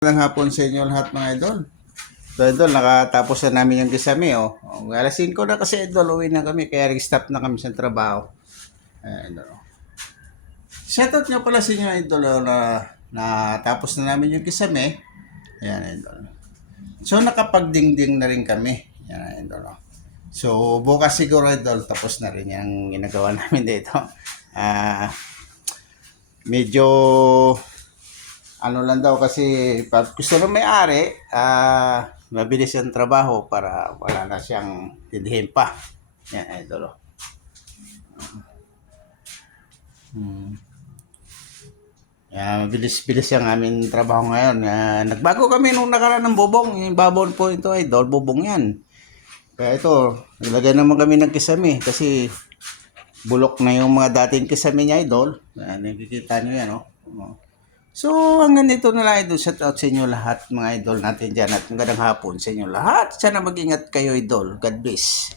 Magandang hapon sa inyo lahat mga idol. So idol, nakatapos na namin yung kisame alas 5 na kasi idol, uwi na kami kaya stop na kami sa trabaho. Idol. Shoutout nga pala sa inyo idol na tapos na namin yung kisame. Ayan idol. So nakapagdingding na rin kami. Ayan idol. So bukas siguro idol, tapos na rin yung ginagawa namin dito. Medyo ano lang daw kasi pag gusto ng may-ari, mabilis ang trabaho para wala na siyang tidhin pa. Yan, idol. Mabilis-bilis yung aming trabaho ngayon. Nagbago kami nung nakaraan ng bubong. Yung babon po ito, idol, bubong yan. Kaya ito, naglagay naman kami ng kisame kasi bulok na yung mga dating kisame niya, idol. Nakikita nyo yan, So, hanggang dito na lang idol. Shout out sa inyo lahat mga idol natin dyan at magandang hapon sa inyo lahat. Sana mag-ingat kayo idol. God bless.